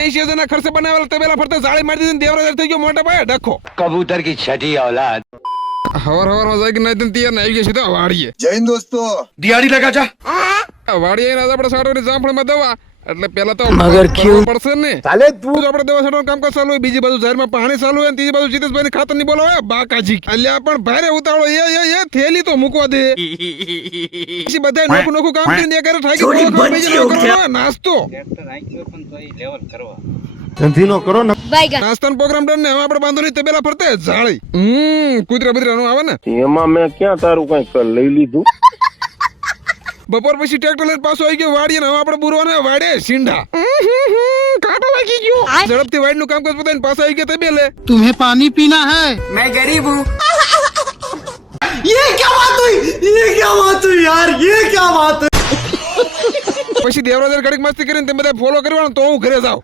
80,000 ખર્ચે બનાવેલા તબેલા ફરતે જાળી મારી દીધી દેવરાજ થઈ ગયો મોટા ભાઈ ડખો कबूतर की छठी औलाद। હવાર જાગી નાઈ તૈયાર ને આવી ગયા સીધા વાડીએ જય હિન્દ દોસ્તો दिहाड़ी लगा जा। વાડીએ રાજા આપણે સાડોની જામફળમાં દવા એટલે પેલા તો મગર ક્યું? પડશે ને ચાલે તું તું આપણે દવા છાંટવાનું કામ ચાલુ હોય બીજી બાજુ ઝાડમાં પાણી ચાલુ હોય અને ત્રીજી બાજુ જીતેશભાઈ ખાતર ની બોલો હોય બાકાજી અલ્યા પણ ભારે ઉતાવળો એ થેલી તો મૂકવા દે પછી બધા નોખું નોખું કામ કરીને એ કરે ઠાકી નાસ્તો ધંધીનો કરો ને નાસ્તાનો પ્રોગ્રામ ડન ને હવે આપણે બાંધોની તબેલા ફરતે જાળી કુતરા બુતરાનું આવે ને એમાં મેં ક્યાં તારું કઈક લઈ લીધું બપોર પછી ટ્રેક્ટર લઈને પાછો આવી ગયો વાડીએ ને હવે આપણે બુરવાને વાડે સિંડા કાંટો લાગી ગયો ઝડપથી વાડીનું કામકાજ પતાવીને પાછા આવી ગયા તબેલે तुम्हें पानी पीना है मैं गरीब हूँ। પછી દેવરાજ ઘડીક મસ્તી કરીને તમે બધા ફોલો કરવાનું તો હું ઘરે જાઉં